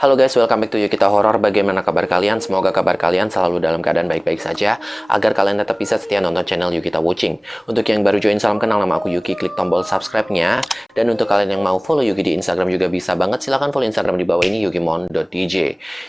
Halo guys, welcome back to Yukita Horror. Bagaimana kabar kalian? Semoga kabar kalian selalu dalam keadaan baik-baik saja, agar kalian tetap bisa setia nonton channel Yukita Watching. Untuk yang baru join, salam kenal, nama aku Yuki. Klik tombol subscribe-nya. Dan untuk kalian yang mau follow Yuki di Instagram juga bisa banget. Silahkan follow Instagram di bawah ini, yukimon.dj.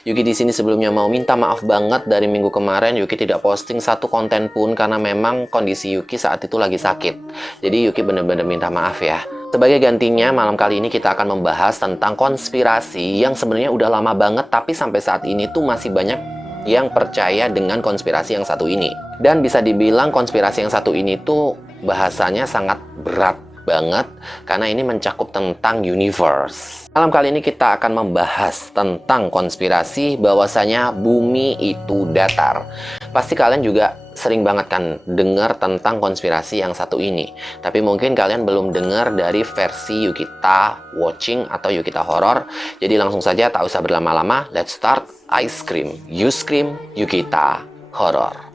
Yuki di sini sebelumnya mau minta maaf banget, dari minggu kemarin Yuki tidak posting satu konten pun karena memang kondisi Yuki saat itu lagi sakit. Jadi Yuki bener-bener minta maaf ya. Sebagai gantinya, malam kali ini kita akan membahas tentang konspirasi yang sebenarnya udah lama banget, tapi sampai saat ini tuh masih banyak yang percaya dengan konspirasi yang satu ini. Dan bisa dibilang konspirasi yang satu ini tuh bahasanya sangat berat banget, karena ini mencakup tentang universe. Malam kali ini kita akan membahas tentang konspirasi bahwasanya bumi itu datar. Pasti kalian juga sering banget kan dengar tentang konspirasi yang satu ini. Tapi mungkin kalian belum dengar dari versi Yukita Watching atau Yukita Horror. Jadi langsung saja, tak usah berlama-lama, let's start. Ice cream, you scream, Yukita Horror.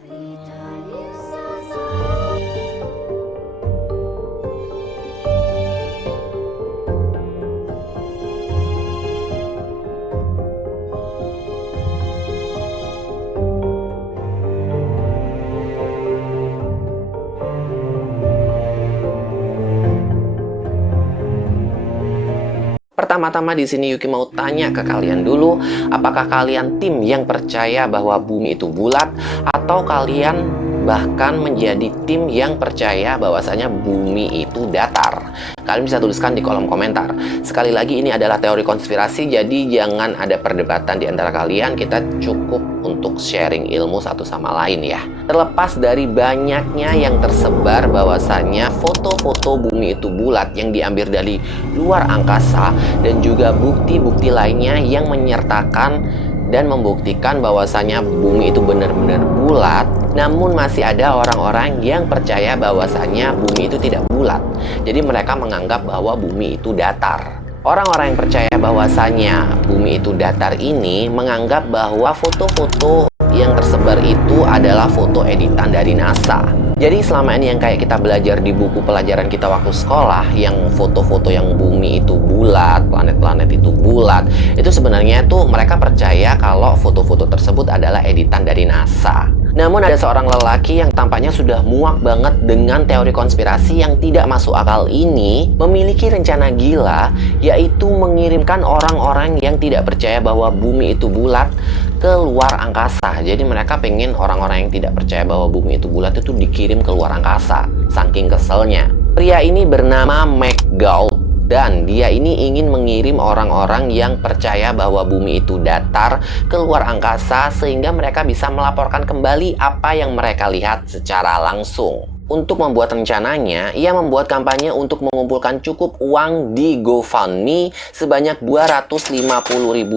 Pertama-tama di sini Yuki mau tanya ke kalian dulu, apakah kalian tim yang percaya bahwa bumi itu bulat, atau kalian bahkan menjadi tim yang percaya bahwasanya bumi itu datar? Kalian bisa tuliskan di kolom komentar. Sekali lagi, ini adalah teori konspirasi, jadi jangan ada perdebatan di antara kalian. Kita cukup untuk sharing ilmu satu sama lain ya. Terlepas dari banyaknya yang tersebar bahwasanya foto-foto bumi itu bulat yang diambil dari luar angkasa, dan juga bukti-bukti lainnya yang menyertakan dan membuktikan bahwasanya bumi itu benar-benar bulat, namun masih ada orang-orang yang percaya bahwasanya bumi itu tidak bulat. Jadi mereka menganggap bahwa bumi itu datar. Orang-orang yang percaya bahwasanya bumi itu datar ini menganggap bahwa foto-foto yang tersebar itu adalah foto editan dari NASA. Jadi selama ini yang kayak kita belajar di buku pelajaran kita waktu sekolah, yang foto-foto yang bumi itu bulat, planet-planet itu bulat, itu sebenarnya tuh mereka percaya kalau foto-foto tersebut adalah editan dari NASA. Namun ada seorang lelaki yang tampaknya sudah muak banget dengan teori konspirasi yang tidak masuk akal ini, memiliki rencana gila, yaitu mengirimkan orang-orang yang tidak percaya bahwa bumi itu bulat ke luar angkasa. Jadi mereka pengen orang-orang yang tidak percaya bahwa bumi itu bulat itu dikirim ke luar angkasa, saking keselnya. Pria ini bernama McGaul, dan dia ini ingin mengirim orang-orang yang percaya bahwa bumi itu datar ke luar angkasa, sehingga mereka bisa melaporkan kembali apa yang mereka lihat secara langsung. Untuk membuat rencananya, ia membuat kampanye untuk mengumpulkan cukup uang di GoFundMe sebanyak 250.000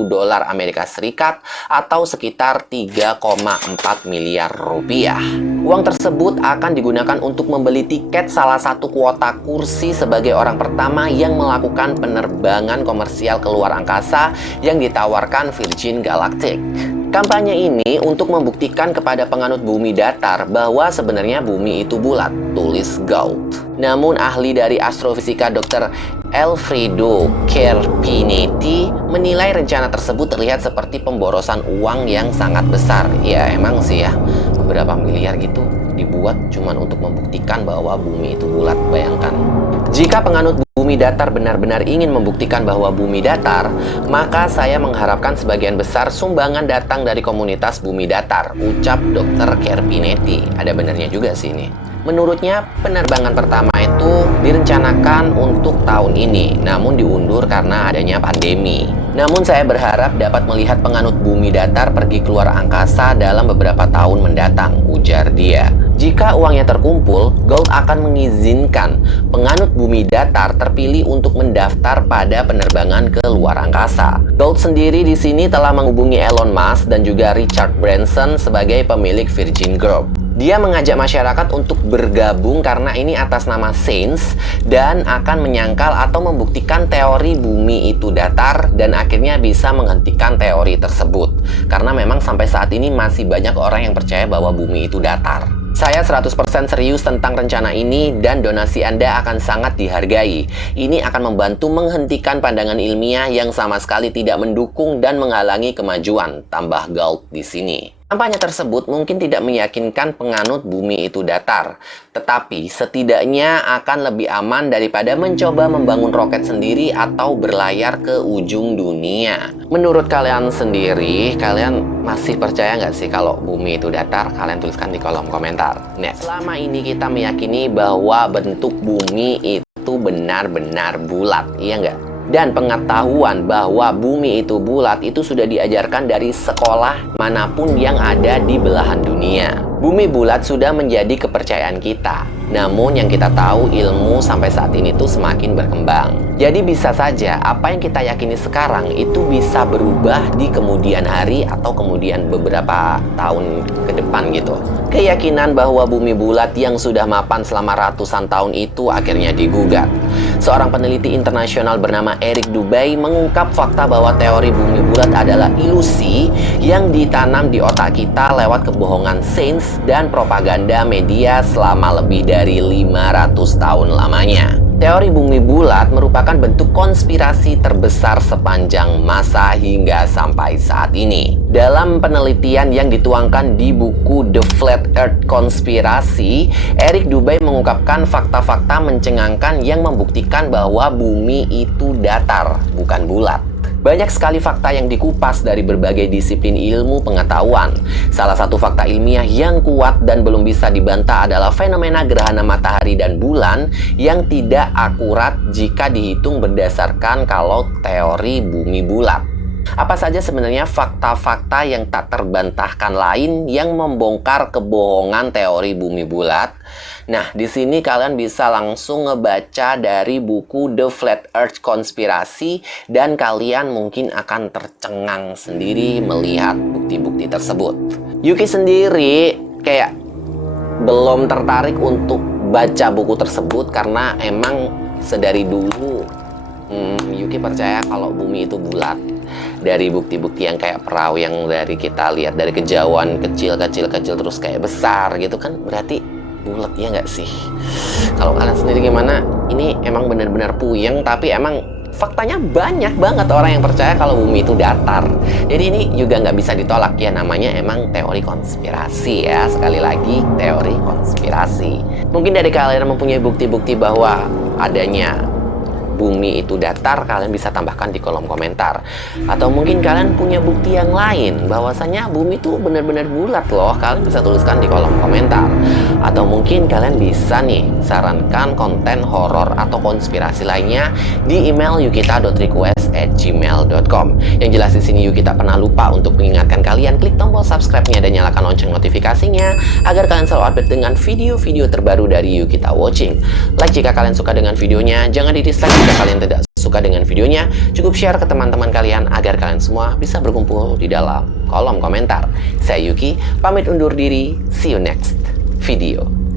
dolar Amerika Serikat atau sekitar 3,4 miliar rupiah. Uang tersebut akan digunakan untuk membeli tiket salah satu kuota kursi sebagai orang pertama yang melakukan penerbangan komersial ke luar angkasa yang ditawarkan Virgin Galactic. Kampanye ini untuk membuktikan kepada penganut bumi datar bahwa sebenarnya bumi itu bulat, tulis Gault. Namun ahli dari astrofisika Dr. Alfredo Carpinetti menilai rencana tersebut terlihat seperti pemborosan uang yang sangat besar. Ya emang sih ya, beberapa miliar gitu dibuat cuman untuk membuktikan bahwa bumi itu bulat. Bayangkan, jika penganut bumi datar benar-benar ingin membuktikan bahwa bumi datar, maka saya mengharapkan sebagian besar sumbangan datang dari komunitas bumi datar, ucap Dr. Carpinetti. Ada benarnya juga sih ini. Menurutnya, penerbangan pertama itu direncanakan untuk tahun ini, namun diundur karena adanya pandemi. Namun saya berharap dapat melihat penganut bumi datar pergi keluar angkasa dalam beberapa tahun mendatang, ujar dia. Jika uangnya terkumpul, Gault akan mengizinkan penganut bumi datar terpilih untuk mendaftar pada penerbangan ke luar angkasa. Gault sendiri di sini telah menghubungi Elon Musk dan juga Richard Branson sebagai pemilik Virgin Group. Dia mengajak masyarakat untuk bergabung karena ini atas nama sains dan akan menyangkal atau membuktikan teori bumi itu datar, dan akhirnya bisa menghentikan teori tersebut. Karena memang sampai saat ini masih banyak orang yang percaya bahwa bumi itu datar. Saya 100% serius tentang rencana ini dan donasi Anda akan sangat dihargai. Ini akan membantu menghentikan pandangan ilmiah yang sama sekali tidak mendukung dan menghalangi kemajuan. Tambah gold di sini. Kampanye tersebut mungkin tidak meyakinkan penganut bumi itu datar, tetapi setidaknya akan lebih aman daripada mencoba membangun roket sendiri atau berlayar ke ujung dunia. Menurut kalian sendiri, kalian masih percaya nggak sih kalau bumi itu datar? Kalian tuliskan di kolom komentar. Next. Selama ini kita meyakini bahwa bentuk bumi itu benar-benar bulat, iya nggak? Dan pengetahuan bahwa bumi itu bulat itu sudah diajarkan dari sekolah manapun yang ada di belahan dunia. Bumi bulat sudah menjadi kepercayaan kita. Namun yang kita tahu, ilmu sampai saat ini tuh semakin berkembang. Jadi bisa saja apa yang kita yakini sekarang itu bisa berubah di kemudian hari atau kemudian beberapa tahun ke depan gitu. Keyakinan bahwa bumi bulat yang sudah mapan selama ratusan tahun itu akhirnya digugat. Seorang peneliti internasional bernama Eric Dubay mengungkap fakta bahwa teori bumi bulat adalah ilusi yang ditanam di otak kita lewat kebohongan sains dan propaganda media selama lebih dari 500 tahun lamanya. Teori bumi bulat merupakan bentuk konspirasi terbesar sepanjang masa hingga sampai saat ini. Dalam penelitian yang dituangkan di buku The Flat Earth Conspiracy, Eric Dubay mengungkapkan fakta-fakta mencengangkan yang membuktikan bahwa bumi itu datar, bukan bulat. Banyak sekali fakta yang dikupas dari berbagai disiplin ilmu pengetahuan. Salah satu fakta ilmiah yang kuat dan belum bisa dibantah adalah fenomena gerhana matahari dan bulan yang tidak akurat jika dihitung berdasarkan kalau teori bumi bulat. Apa saja sebenarnya fakta-fakta yang tak terbantahkan lain yang membongkar kebohongan teori bumi bulat? Nah, di sini kalian bisa langsung ngebaca dari buku The Flat Earth Conspiracy dan kalian mungkin akan tercengang sendiri melihat bukti-bukti tersebut. Yuki sendiri kayak belum tertarik untuk baca buku tersebut karena emang sedari dulu Yuki percaya kalau bumi itu bulat. Dari bukti-bukti yang kayak perahu yang dari kita lihat dari kejauhan kecil terus kayak besar gitu kan, berarti bulat ya nggak sih? Kalau kalian sendiri gimana? Ini emang benar-benar puyeng, tapi emang faktanya banyak banget orang yang percaya kalau bumi itu datar. Jadi ini juga nggak bisa ditolak ya, namanya emang teori konspirasi ya. Sekali lagi, teori konspirasi. Mungkin dari kalian mempunyai bukti-bukti bahwa adanya bumi itu datar, kalian bisa tambahkan di kolom komentar. Atau mungkin kalian punya bukti yang lain bahwasanya bumi itu benar-benar bulat loh, kalian bisa tuliskan di kolom komentar. Atau mungkin kalian bisa nih sarankan konten horor atau konspirasi lainnya di email yukita.request@gmail.com. Yang jelas di sini Yukita pernah lupa untuk mengingatkan kalian klik tombol subscribe-nya dan nyalakan lonceng notifikasinya agar kalian selalu update dengan video-video terbaru dari Yukita Watching. Like jika kalian suka dengan videonya, jangan di-dislike jika kalian tidak suka dengan videonya. Cukup share ke teman-teman kalian agar kalian semua bisa berkumpul di dalam kolom komentar. Saya Yuki, pamit undur diri. See you next video.